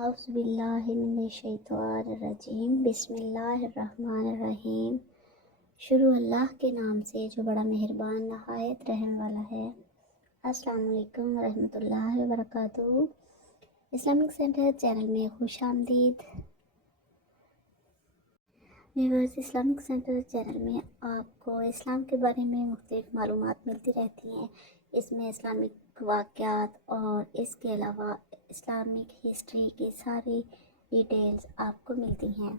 اعوذ باللہ من الشیطان الرجیم بسم اللہ الرحمن الرحیم۔ شروع اللہ کے نام سے جو بڑا مہربان نہایت رحم والا ہے۔ السلام علیکم ورحمۃ اللہ وبرکاتہ۔ اسلامک سینٹر چینل میں خوش آمدید۔ ویورز، اسلامک سینٹر چینل میں آپ کو اسلام کے بارے میں مختلف معلومات ملتی رہتی ہیں۔ اس میں اسلامک واقعات اور اس کے علاوہ اسلامک ہسٹری کی ساری ڈیٹیلز آپ کو ملتی ہیں۔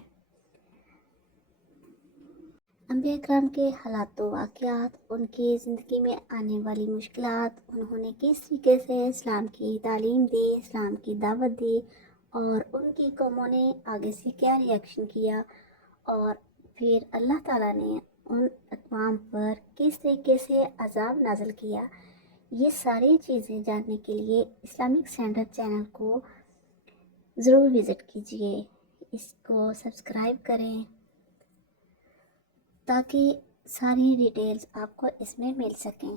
انبیاء کرام کے حالات و واقعات، ان کی زندگی میں آنے والی مشکلات، انہوں نے کس طریقے سے اسلام کی تعلیم دی، اسلام کی دعوت دی، اور ان کی قوموں نے آگے سے کیا ریئیکشن کیا، اور پھر اللہ تعالیٰ نے ان اقوام پر کس طریقے سے عذاب نازل کیا، یہ ساری چیزیں جاننے کے لیے اسلامک سینٹر چینل کو ضرور وزٹ کیجیے، اس کو سبسکرائب کریں تاکہ ساری ڈیٹیلز آپ کو اس میں مل سکیں۔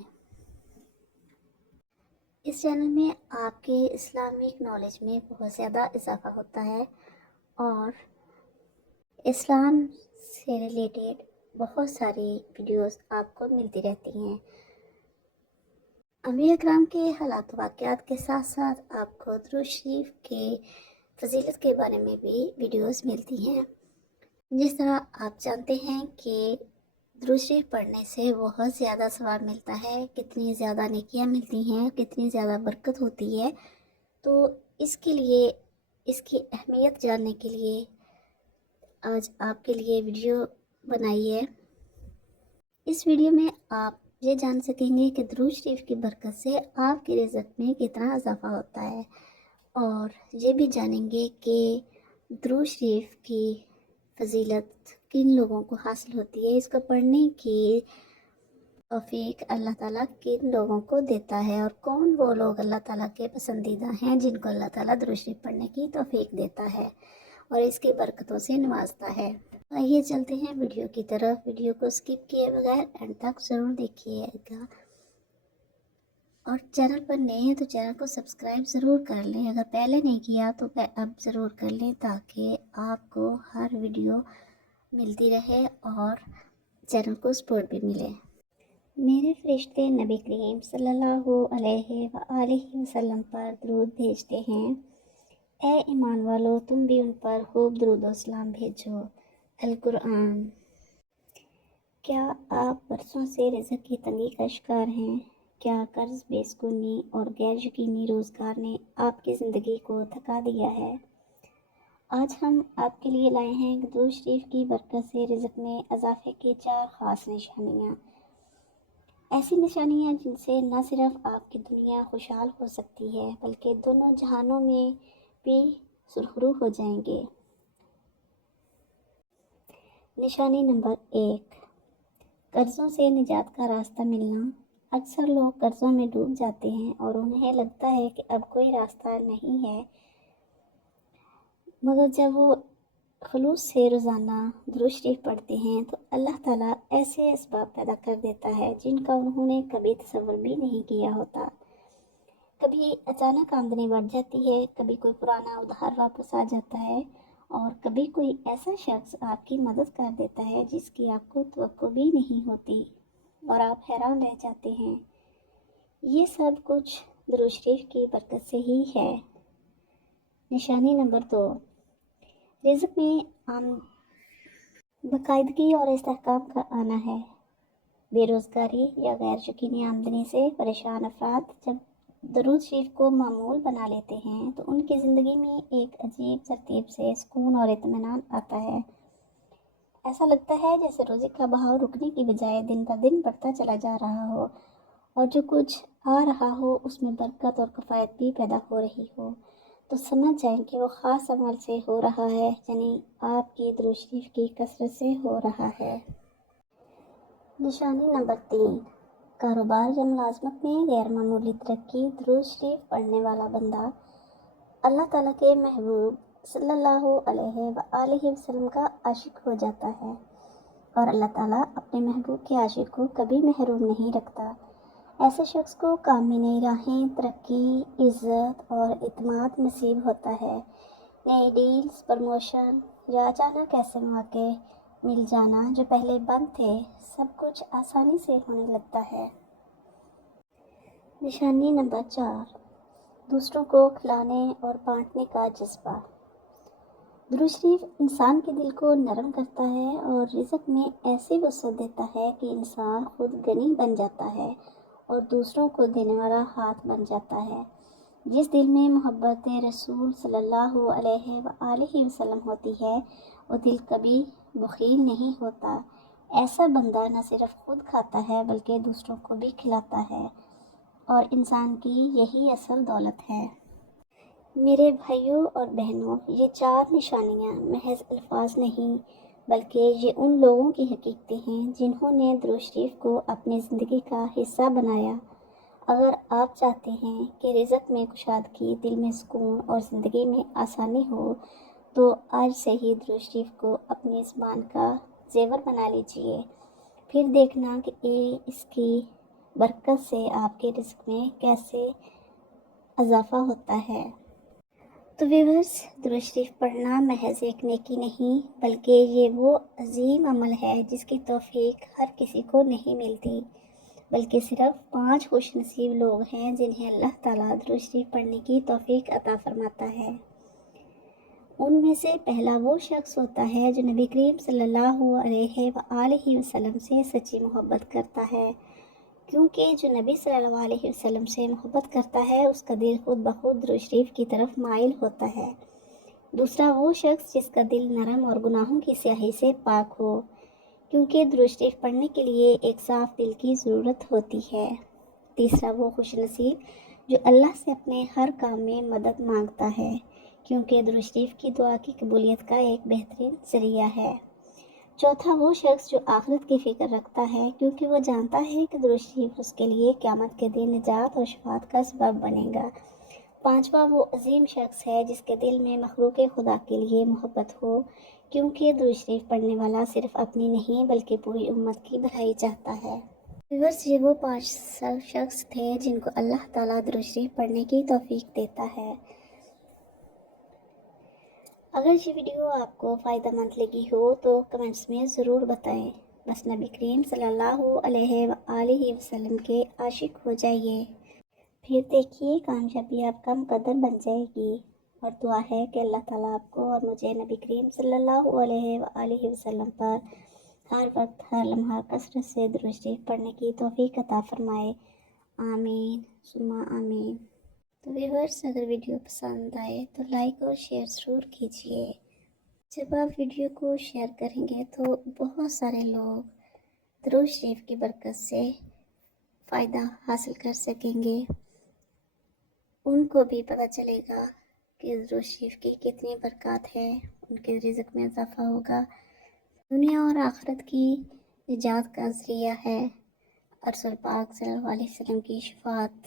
اس چینل میں آپ کے اسلامک نالج میں بہت زیادہ اضافہ ہوتا ہے اور اسلام سے ریلیٹڈ بہت ساری ویڈیوز آپ کو ملتی رہتی ہیں۔ انبیاء کرام کے حالات و واقعات کے ساتھ ساتھ آپ کو درود شریف کے فضیلت کے بارے میں بھی ویڈیوز ملتی ہیں۔ جس طرح آپ جانتے ہیں کہ درود شریف پڑھنے سے بہت زیادہ ثواب ملتا ہے، کتنی زیادہ نیکیاں ملتی ہیں، کتنی زیادہ برکت ہوتی ہے، تو اس کے لیے، اس کی اہمیت جاننے کے لیے آج آپ کے لیے ویڈیو بنائی ہے۔ اس ویڈیو میں آپ یہ جان سکیں گے کہ درود شریف کی برکت سے آپ کے رزق میں کتنا اضافہ ہوتا ہے، اور یہ بھی جانیں گے کہ درود شریف کی فضیلت کن لوگوں کو حاصل ہوتی ہے، اس کو پڑھنے کی توفیق اللہ تعالیٰ کن لوگوں کو دیتا ہے، اور کون وہ لوگ اللہ تعالیٰ کے پسندیدہ ہیں جن کو اللہ تعالیٰ درود شریف پڑھنے کی توفیق دیتا ہے اور اس کی برکتوں سے نوازتا ہے۔ آئیے چلتے ہیں ویڈیو کی طرف۔ ویڈیو کو سکپ کیے بغیر اینڈ تک ضرور دیکھیے گا، اور چینل پر نئے ہیں تو چینل کو سبسکرائب ضرور کر لیں، اگر پہلے نہیں کیا تو اب ضرور کر لیں تاکہ آپ کو ہر ویڈیو ملتی رہے اور چینل کو سپورٹ بھی ملے۔ میرے فرشتے نبی کریم صلی اللہ علیہ وآلہ وسلم پر درود بھیجتے ہیں۔ اے ایمان والو، تم بھی ان پر خوب درود و سلام بھیجو۔ القرآن۔ کیا آپ برسوں سے رزق کی تنگی کا شکار ہیں؟ کیا قرض، بے سکونی اور غیر یقینی روزگار نے آپ کی زندگی کو تھکا دیا ہے؟ آج ہم آپ کے لیے لائے ہیں درود شریف کی برکت سے رزق میں اضافے کی 4 خاص نشانیاں، ایسی نشانیاں جن سے نہ صرف آپ کی دنیا خوشحال ہو سکتی ہے بلکہ دونوں جہانوں میں بھی سرخرو ہو جائیں گے۔ نشانی نمبر 1، قرضوں سے نجات کا راستہ ملنا۔ اکثر لوگ قرضوں میں ڈوب جاتے ہیں اور انہیں لگتا ہے کہ اب کوئی راستہ نہیں ہے، مگر جب وہ خلوص سے روزانہ درود شریف پڑھتے ہیں تو اللہ تعالیٰ ایسے اسباب پیدا کر دیتا ہے جن کا انہوں نے کبھی تصور بھی نہیں کیا ہوتا۔ کبھی اچانک آمدنی بڑھ جاتی ہے، کبھی کوئی پرانا ادھار واپس آ جاتا ہے، اور کبھی کوئی ایسا شخص آپ کی مدد کر دیتا ہے جس کی آپ کو توقع بھی نہیں ہوتی اور آپ حیران رہ جاتے ہیں۔ یہ سب کچھ درود شریف کی برکت سے ہی ہے۔ نشانی نمبر 2، رزق میں باقاعدگی اور استحکام کا آنا ہے۔ بے روزگاری یا غیر یقینی آمدنی سے پریشان افراد جب درود شریف کو معمول بنا لیتے ہیں تو ان کی زندگی میں ایک عجیب ترتیب سے سکون اور اطمینان آتا ہے۔ ایسا لگتا ہے جیسے روزی کا بہاؤ رکنے کی بجائے دن پر دن بڑھتا چلا جا رہا ہو، اور جو کچھ آ رہا ہو اس میں برکت اور کفایت بھی پیدا ہو رہی ہو، تو سمجھ جائیں کہ وہ خاص عمل سے ہو رہا ہے، یعنی آپ کی درود شریف کی کثرت سے ہو رہا ہے۔ نشانی نمبر 3، کاروبار یا ملازمت میں غیر معمولی ترقی۔ درود شریف پڑھنے والا بندہ اللہ تعالیٰ کے محبوب صلی اللہ علیہ وآلہ وسلم کا عاشق ہو جاتا ہے، اور اللہ تعالیٰ اپنے محبوب کے عاشق کو کبھی محروم نہیں رکھتا۔ ایسے شخص کو کامیابی راہیں، ترقی، عزت اور اعتماد نصیب ہوتا ہے۔ نئے ڈیلز، پروموشن یا اچانک ایسے مواقع مل جانا جو پہلے بند تھے، سب کچھ آسانی سے ہونے لگتا ہے۔ نشانی نمبر 4، دوسروں کو کھلانے اور بانٹنے کا جذبہ۔ درود شریف انسان کے دل کو نرم کرتا ہے اور رزق میں ایسی وسعت دیتا ہے کہ انسان خود غنی بن جاتا ہے اور دوسروں کو دینے والا ہاتھ بن جاتا ہے۔ جس دل میں محبت رسول صلی اللہ علیہ وآلہ وسلم ہوتی ہے، وہ دل کبھی بخیل نہیں ہوتا۔ ایسا بندہ نہ صرف خود کھاتا ہے بلکہ دوسروں کو بھی کھلاتا ہے، اور انسان کی یہی اصل دولت ہے۔ میرے بھائیوں اور بہنوں، یہ 4 نشانیاں محض الفاظ نہیں بلکہ یہ ان لوگوں کی حقیقتیں ہیں جنہوں نے درود شریف کو اپنی زندگی کا حصہ بنایا۔ اگر آپ چاہتے ہیں کہ رزق میں کشادگی، دل میں سکون اور زندگی میں آسانی ہو تو آج سے ہی درود شریف کو اپنی زبان کا زیور بنا لیجئے، پھر دیکھنا کہ اس کی برکت سے آپ کے رزق میں کیسے اضافہ ہوتا ہے۔ تو ویورز، درود شریف پڑھنا محض ایک نیکی نہیں بلکہ یہ وہ عظیم عمل ہے جس کی توفیق ہر کسی کو نہیں ملتی، بلکہ صرف 5 خوش نصیب لوگ ہیں جنہیں اللہ تعالیٰ درود شریف پڑھنے کی توفیق عطا فرماتا ہے۔ ان میں سے پہلا وہ شخص ہوتا ہے جو نبی کریم صلی اللہ علیہ وآلہ وسلم سے سچی محبت کرتا ہے، کیونکہ جو نبی صلی اللہ علیہ وسلم سے محبت کرتا ہے اس کا دل خود بخود درود شریف کی طرف مائل ہوتا ہے۔ دوسرا وہ شخص جس کا دل نرم اور گناہوں کی سیاہی سے پاک ہو، کیونکہ درود شریف پڑھنے کے لیے ایک صاف دل کی ضرورت ہوتی ہے۔ تیسرا وہ خوش نصیب جو اللہ سے اپنے ہر کام میں مدد مانگتا ہے، کیونکہ درود شریف کی دعا کی قبولیت کا ایک بہترین ذریعہ ہے۔ چوتھا وہ شخص جو آخرت کی فکر رکھتا ہے، کیونکہ وہ جانتا ہے کہ درود شریف اس کے لیے قیامت کے دن نجات اور شفاعت کا سبب بنے گا۔ پانچواں وہ عظیم شخص ہے جس کے دل میں مخلوق خدا کے لیے محبت ہو، کیونکہ درود شریف پڑھنے والا صرف اپنی نہیں بلکہ پوری امت کی بھلائی چاہتا ہے۔ ویورز، یہ وہ 5 شخص تھے جن کو اللہ تعالیٰ درود شریف پڑھنے کی توفیق دیتا ہے۔ اگر یہ ویڈیو آپ کو فائدہ مند لگی ہو تو کمنٹس میں ضرور بتائیں۔ بس نبی کریم صلی اللہ علیہ وآلہ وسلم کے عاشق ہو جائیے، پھر دیکھیے کامیابی آپ کا مقدر بن جائے گی۔ اور دعا ہے کہ اللہ تعالیٰ آپ کو اور مجھے نبی کریم صلی اللہ علیہ وآلہ وسلم پر ہر وقت ہر لمحہ کثرت سے درود شریف پڑھنے کی توفیق عطا فرمائے۔ آمین ثم آمین۔ تو ویورز، اگر ویڈیو پسند آئے تو لائک اور شیئر ضرور کیجیے۔ جب آپ ویڈیو کو شیئر کریں گے تو بہت سارے لوگ درود شریف کی برکت سے فائدہ حاصل کر سکیں گے، ان کو بھی پتہ چلے گا کہ درود شریف کی کتنی برکات ہے، ان کے رزق میں اضافہ ہوگا، دنیا اور آخرت کی نجات کا ذریعہ ہے، رسول پاک صلی اللہ علیہ وسلم کی شفاعت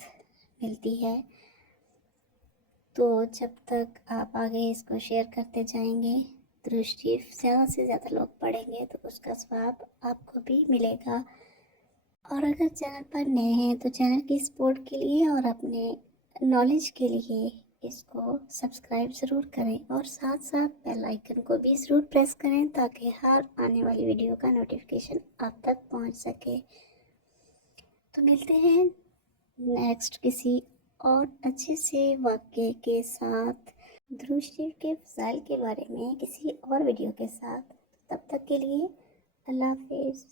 ملتی ہے۔ تو جب تک آپ آگے اس کو شیئر کرتے جائیں گے، درود شریف زیادہ سے زیادہ لوگ پڑھیں گے تو اس کا ثواب آپ کو بھی ملے گا۔ اور اگر چینل پر نئے ہیں تو چینل کی سپورٹ کے لیے اور اپنے نالج کے لیے اس کو سبسکرائب ضرور کریں، اور ساتھ ساتھ بیل آئیکن کو بھی ضرور پریس کریں تاکہ ہر آنے والی ویڈیو کا نوٹیفیکیشن آپ تک پہنچ سکے۔ تو ملتے ہیں نیکسٹ کسی اور اچھے سے واقعے کے ساتھ، درود شریف کے فضائل کے بارے میں کسی اور ویڈیو کے ساتھ۔ تب تک کے لیے اللہ حافظ۔